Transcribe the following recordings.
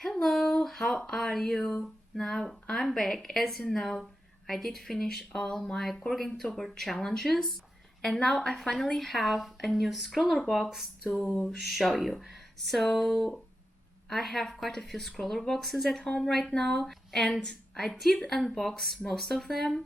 Hello, how are you? Now I'm back. As you know, I did finish all my Corgingtober challenges, and now I finally have a new scroller box to show you. So I have quite a few scroller boxes at home right now, and I did unbox most of them,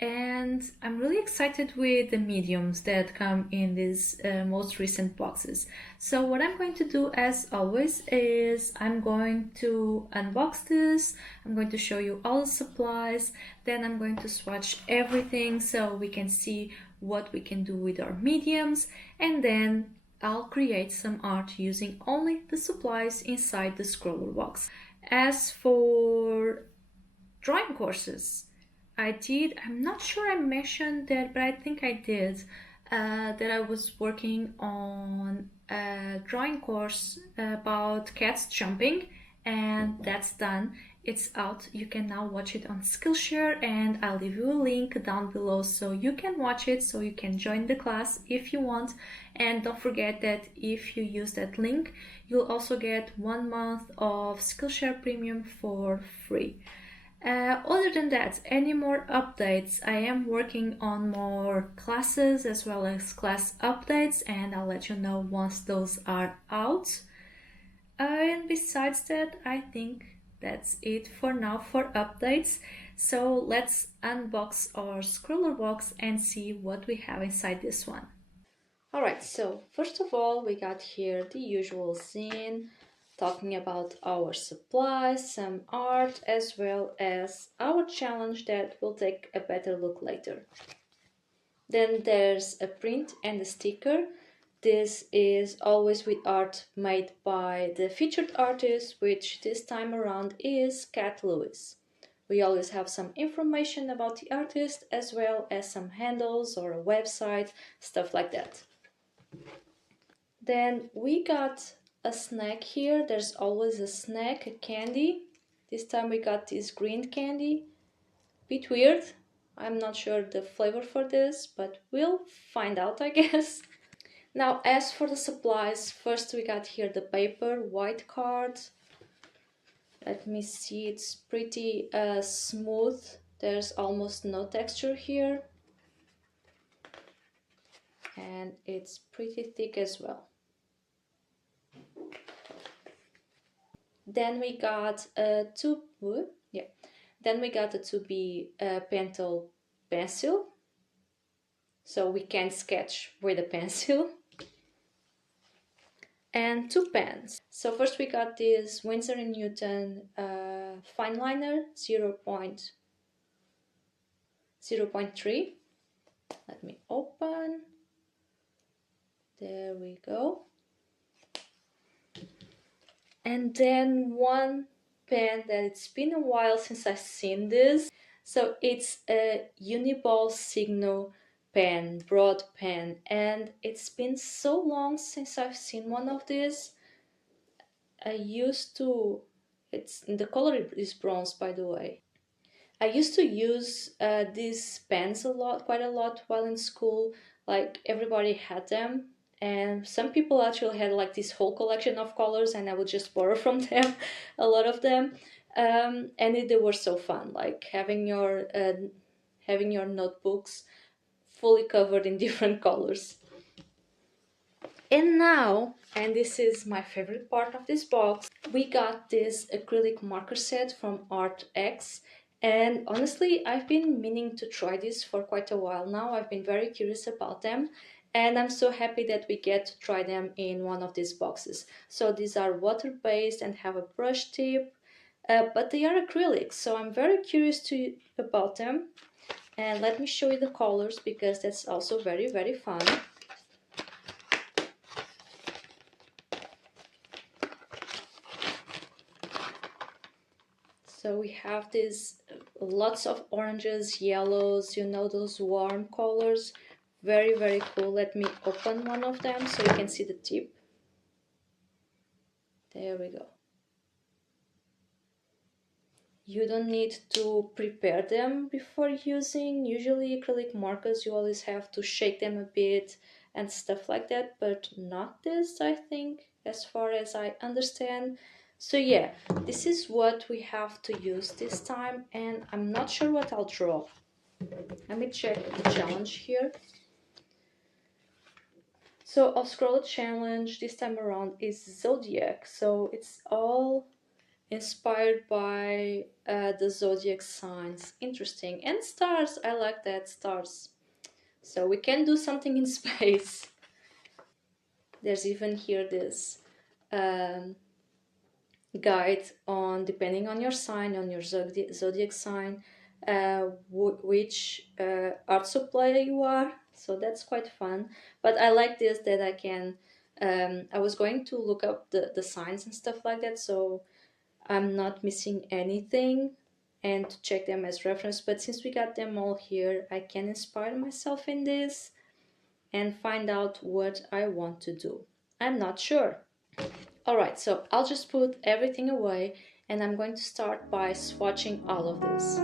and I'm really excited with the mediums that come in these most recent boxes. So what I'm going to do, as always, is I'm going to unbox this. I'm going to show you all the supplies. Then I'm going to swatch everything so we can see what we can do with our mediums. And then I'll create some art using only the supplies inside the scroller box. As for drawing courses, I'm not sure I mentioned that, but I think I did. That I was working on a drawing course about cats jumping, and that's done. It's out. You can now watch it on Skillshare, and I'll leave you a link down below so you can watch it, so you can join the class if you want. And don't forget that if you use that link, you'll also get 1 month of Skillshare Premium for free. Other than that, any more updates? I am working on more classes as well as class updates, and I'll let you know once those are out. And besides that, I think that's it for now for updates. So let's unbox our scroller box and see what we have inside this one. Alright, so first of all, we got here the usual scene talking about our supplies, some art, as well as our challenge that will take a better look later. Then there's a print and a sticker. This is always with art made by the featured artist, which this time around is Cat Lewis. We always have some information about the artist as well as some handles or a website, stuff like that. Then we got a snack here. There's always a snack, a candy. This time we got this green candy. Bit weird. I'm not sure the flavor for this, but we'll find out, I guess. Now, as for the supplies, first we got here the paper, white card. Let me see, it's pretty smooth. There's almost no texture here. And it's pretty thick as well. Then we got a 2B pentel pencil, so we can sketch with a pencil, and 2 pens. So first we got this Winsor & Newton fine liner 0.3. Let me open. There we go. And then one pen that it's been a while since I've seen this. So it's a Uniball Signo pen, broad pen, and it's been so long since I've seen one of these. The color is bronze, by the way. I used to use these pens quite a lot while in school. Like, everybody had them, and some people actually had like this whole collection of colors, and I would just borrow from them, a lot of them. They were so fun, like having your notebooks fully covered in different colors. And now, and this is my favorite part of this box, we got this acrylic marker set from Arrtx. And honestly, I've been meaning to try this for quite a while now. I've been very curious about them, and I'm so happy that we get to try them in one of these boxes. So these are water-based and have a brush tip, but they are acrylic, so I'm very curious about them. And let me show you the colors, because that's also very, very fun. So we have these lots of oranges, yellows, those warm colors. Very, very cool. Let me open one of them so you can see the tip. There we go. You don't need to prepare them before using. Usually acrylic markers, you always have to shake them a bit and stuff like that, but not this, I think, as far as I understand. So yeah, this is what we have to use this time, and I'm not sure what I'll draw. Let me check the challenge here. So our scroll challenge this time around is zodiac, so it's all inspired by the zodiac signs. Interesting. And stars, I like that, stars. So we can do something in space. There's even here this guide on, depending on your sign, on your zodiac sign, which art supply you are. So that's quite fun. But I like this, that I can, I was going to look up the signs and stuff like that, so I'm not missing anything, and to check them as reference. But since we got them all here, I can inspire myself in this and find out what I want to do. I'm not sure. Alright, so I'll just put everything away, and I'm going to start by swatching all of this.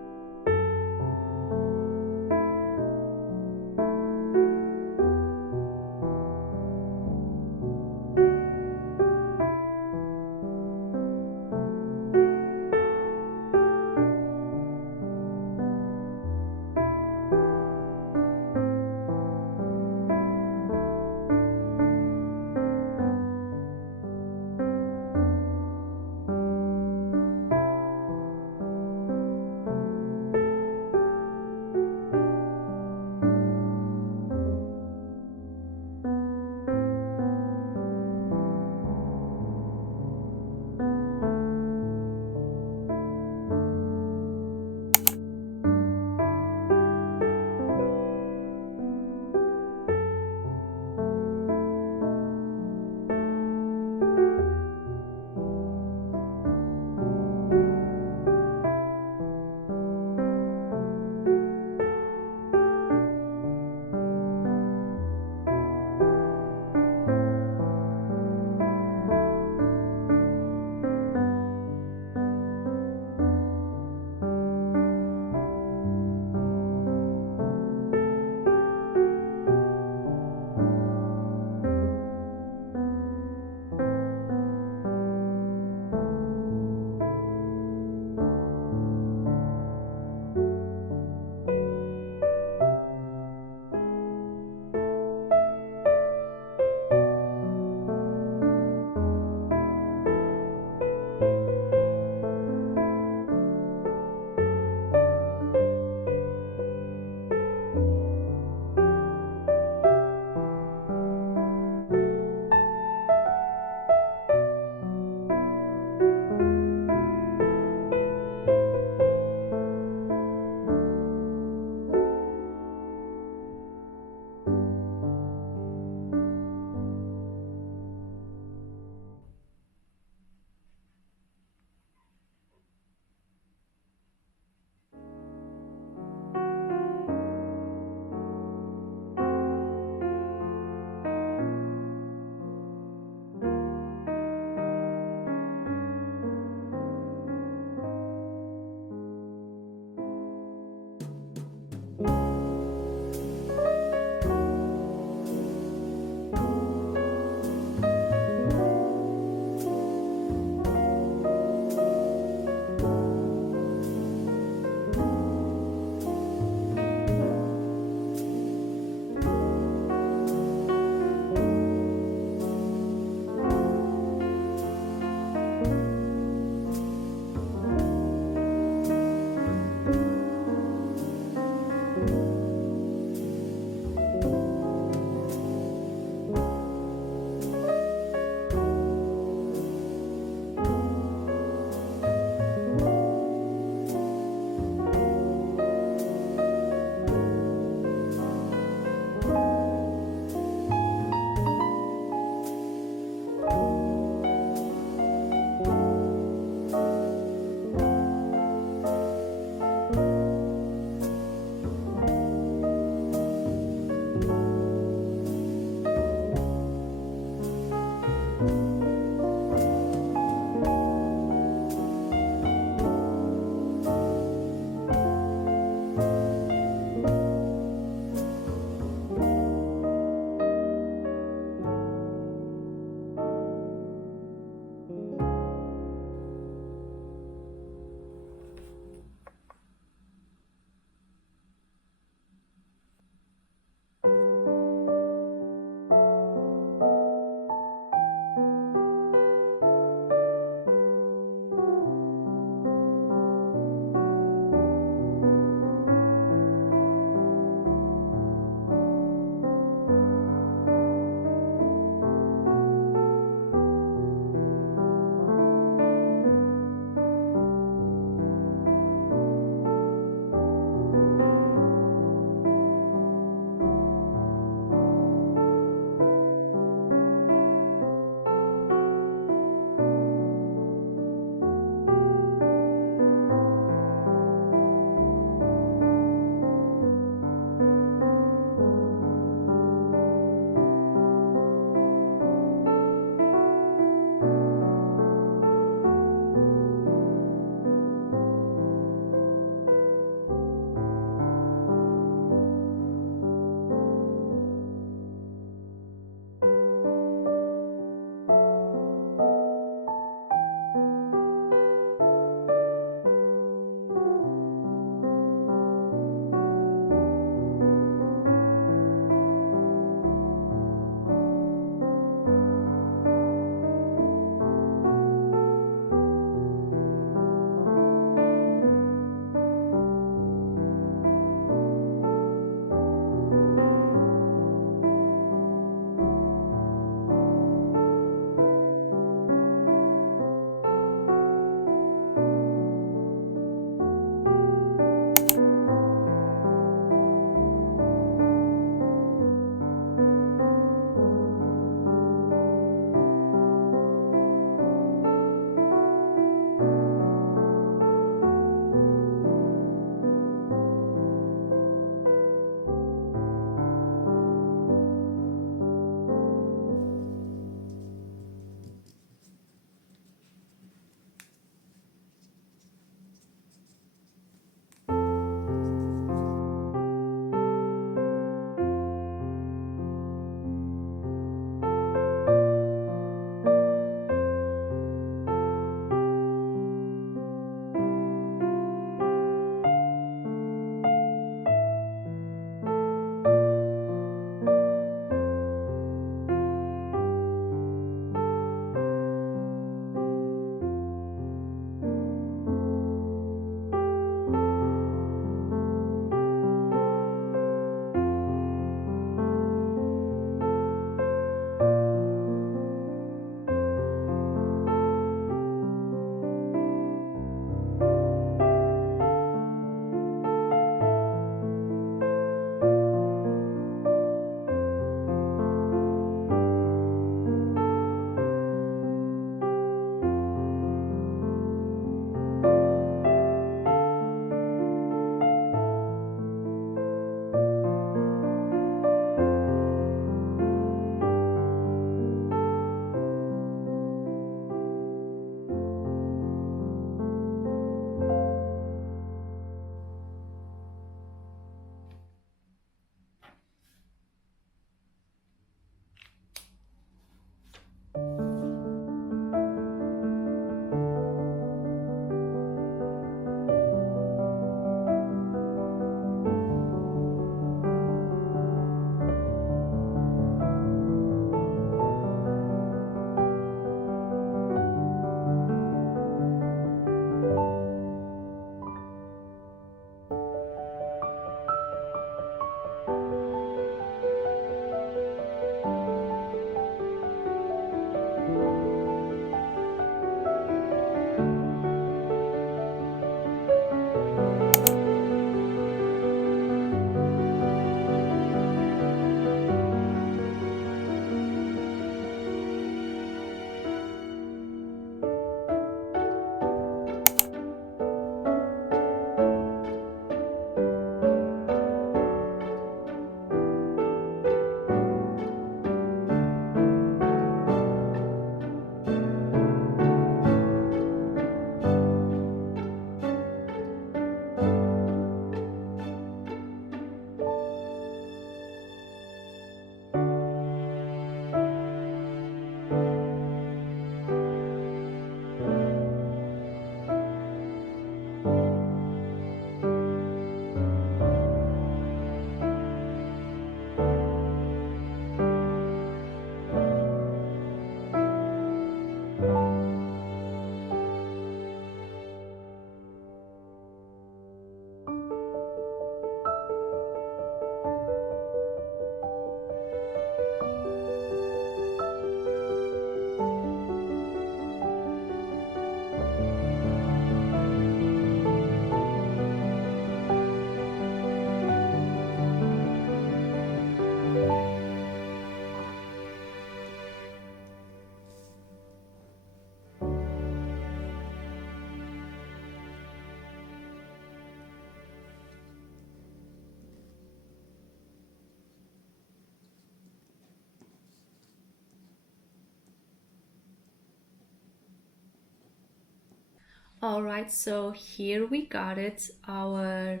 Alright, so here we got it, our...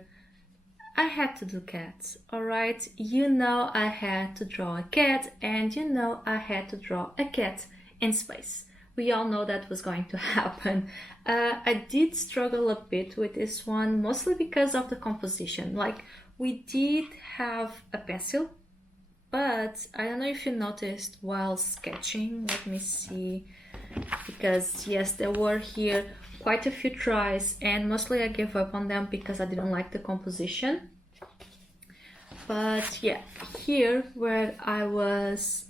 I had to do cats, alright? You know I had to draw a cat, and you know I had to draw a cat in space. We all know that was going to happen. I did struggle a bit with this one, mostly because of the composition. Like, we did have a pencil, but I don't know if you noticed while sketching, let me see, because yes, there were here quite a few tries, and mostly I gave up on them because I didn't like the composition. But yeah, here where I was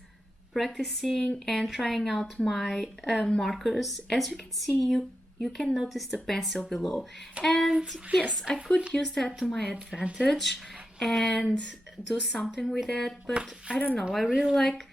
practicing and trying out my markers, as you can see, you can notice the pencil below, and yes, I could use that to my advantage and do something with it, but I don't know, I really like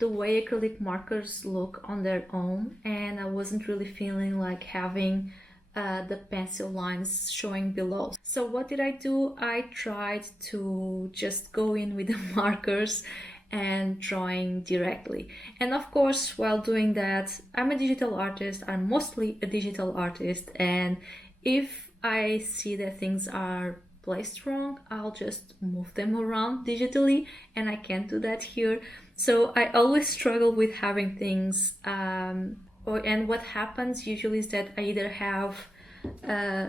the way acrylic markers look on their own, and I wasn't really feeling like having the pencil lines showing below. So what did I do? I tried to just go in with the markers and drawing directly. And of course, while doing that, I'm a digital artist. I'm mostly a digital artist, and if I see that things are placed wrong, I'll just move them around digitally, and I can't do that here. So I always struggle with having things and what happens usually is that I either have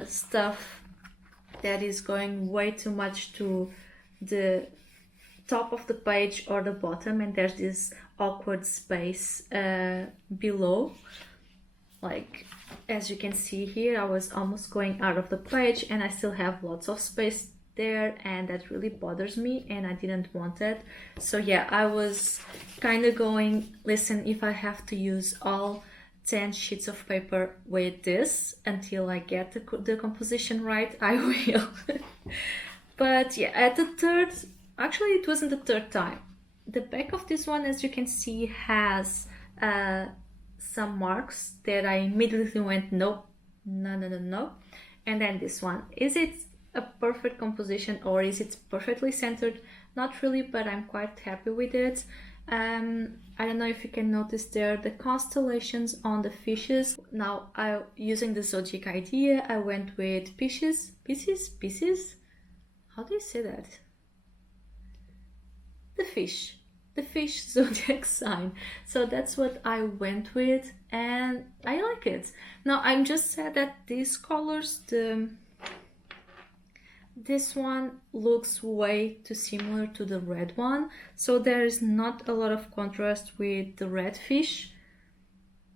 stuff that is going way too much to the top of the page or the bottom, and there's this awkward space below. Like, as you can see here, I was almost going out of the page and I still have lots of space there, and that really bothers me and I didn't want it. So yeah, I was kind of going, listen, if I have to use all 10 sheets of paper with this until I get the composition right, I will. But yeah, at the third, actually it wasn't the third time. The back of this one, as you can see, has some marks that I immediately went, nope, no. And then this one, is it a perfect composition or is it perfectly centered? Not really, but I'm quite happy with it. I don't know if you can notice there the constellations on the fishes. Now, using the zodiac idea, I went with pieces. How do you say that? The fish zodiac sign. So that's what I went with, and I like it. Now, I'm just sad that these colors, this one looks way too similar to the red one, so there is not a lot of contrast with the red fish.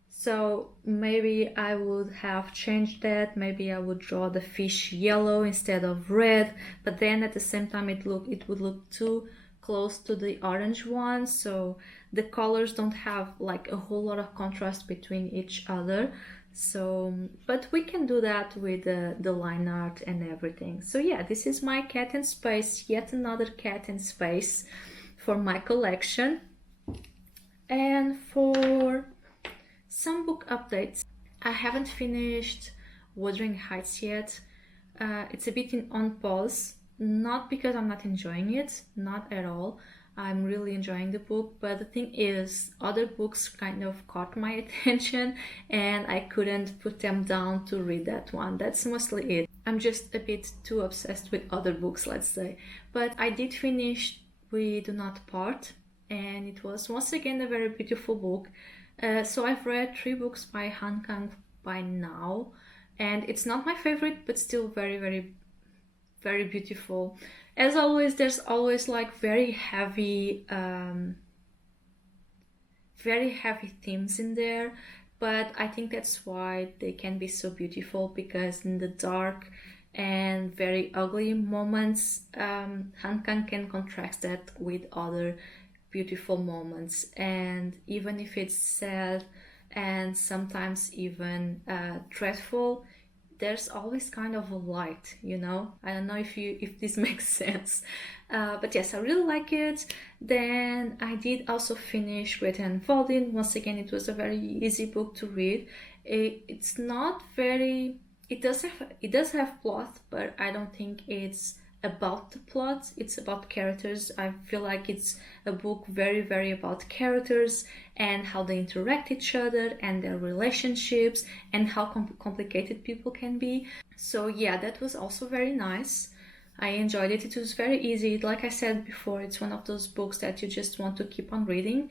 So maybe I would have changed that. Maybe I would draw the fish yellow instead of red, but then at the same time it would look too close to the orange one, so the colors don't have like a whole lot of contrast between each other. So, but we can do that with the line art and everything. So yeah, this is my cat in space, yet another cat in space for my collection. And for some book updates, I haven't finished Wuthering Heights yet. It's a bit on pause, not because I'm not enjoying it, not at all. I'm really enjoying the book, but the thing is, other books kind of caught my attention and I couldn't put them down to read that one. That's mostly it. I'm just a bit too obsessed with other books, let's say. But I did finish We Do Not Part, and it was once again a very beautiful book. So I've read 3 books by Han Kang by now, and it's not my favorite, but still very, very, very beautiful. As always, there's always like very heavy themes in there, but I think that's why they can be so beautiful, because in the dark and very ugly moments, Han Kang can contrast that with other beautiful moments, and even if it's sad and sometimes even dreadful, there's always kind of a light, you know. I don't know if this makes sense, but yes, I really like it. Then I did also finish Greater Unfolding. Once again, it was a very easy book to read. It's not very, it does have plot, but I don't think it's about the plot, it's about characters. I feel like it's a book very about characters and how they interact each other and their relationships and how complicated people can be. So yeah, that was also very nice. I enjoyed it. It was very easy. Like I said before, it's one of those books that you just want to keep on reading.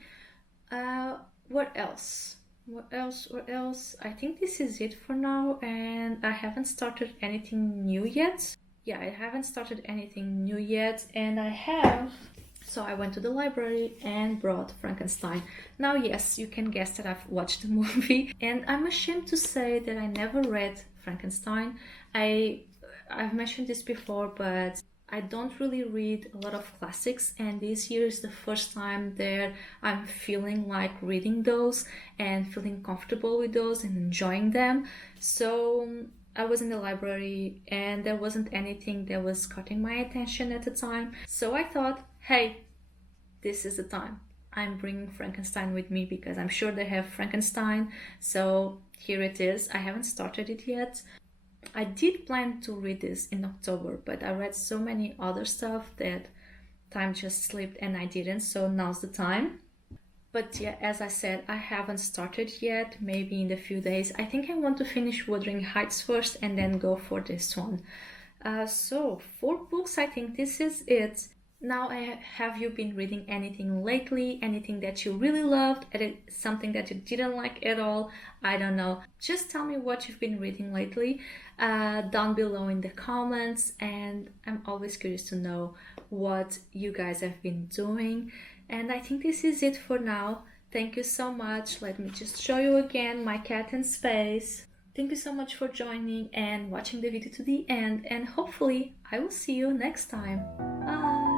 What else? What else? I think this is it for now, and I haven't started anything new yet. Yeah, I haven't started anything new yet, and so I went to the library and brought Frankenstein. Now, yes, you can guess that I've watched the movie, and I'm ashamed to say that I never read Frankenstein. I've mentioned this before, but I don't really read a lot of classics, and this year is the first time that I'm feeling like reading those and feeling comfortable with those and enjoying them. So I was in the library and there wasn't anything that was caught my attention at the time. So I thought, hey, this is the time. I'm bringing Frankenstein with me because I'm sure they have Frankenstein. So here it is. I haven't started it yet. I did plan to read this in October, but I read so many other stuff that time just slipped and I didn't, so now's the time. But yeah, as I said, I haven't started yet, maybe in a few days. I think I want to finish Wuthering Heights first and then go for this one. So 4 books, I think this is it. Now, have you been reading anything lately? Anything that you really loved? Something that you didn't like at all? I don't know. Just tell me what you've been reading lately down below in the comments. And I'm always curious to know what you guys have been doing. And I think this is it for now. Thank you so much. Let me just show you again my cat in space. Thank you so much for joining and watching the video to the end. And hopefully I will see you next time. Bye!